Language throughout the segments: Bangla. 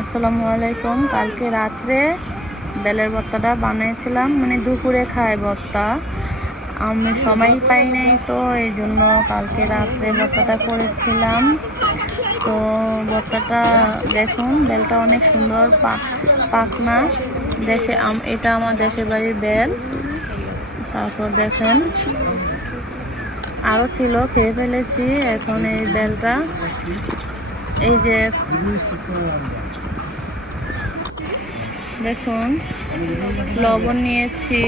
আসসালামু আলাইকুম। কালকে রাত্রে বেলের ভর্তাটা বানিয়েছিলাম, মানে দুপুরে খাই ভর্তা। আমি সময় পাই নাই, তো এই জন্য কালকে রাত্রে ভর্তাটা করেছিলাম। তো ভর্তাটা দেখুন, বেলটা অনেক সুন্দর পাকনা। এটা আমার দেশের বাড়ির বেল। তারপর দেখেন আরও ছিল, খেয়ে ফেলেছি। এখন এই বেলটা, এই যে দেখুন, লবণ নিয়েছি,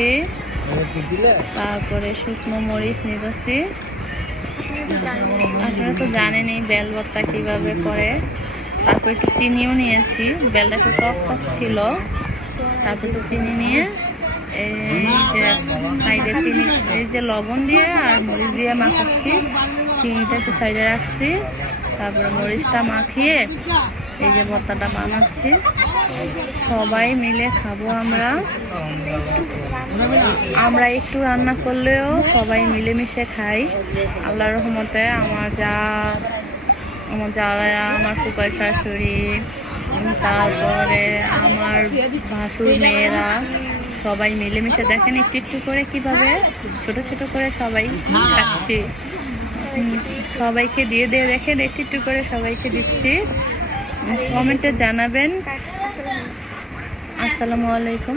তারপরে শুকনো মরিচ নিয়েছি। আপনারা তো জানেনই বেল ভর্তা কীভাবে করে। তারপর একটু চিনিও নিয়েছি, বেলটা একটু টক টক ছিল। তারপর একটু চিনি নিয়ে এই যে সাইডে চিনি, এই যে লবণ দিয়ে আর মরিচ দিয়ে মাখাচ্ছি। চিনিটা একটু সাইডে রাখছি, তারপরে মরিচটা মাখিয়ে এই যে ভর্তাটা বানাচ্ছি। সবাই মিলে খাবো আমরা একটু রান্না করলেও সবাই মিলেমিশে খাই। আল্লাহর রহমতে আমার যারা আমার ফুফার শাশুড়ি, তারপরে আমার ভাসুর মেয়েরা সবাই মিলেমিশে দেখেন একটু একটু করে কিভাবে ছোট ছোট করে সবাই খাচ্ছি। সবাইকে দিয়ে দিয়ে দেখেন একটু একটু করে সবাইকে দিচ্ছি। কমেন্টে জানাবেন। আসসালামু আলাইকুম।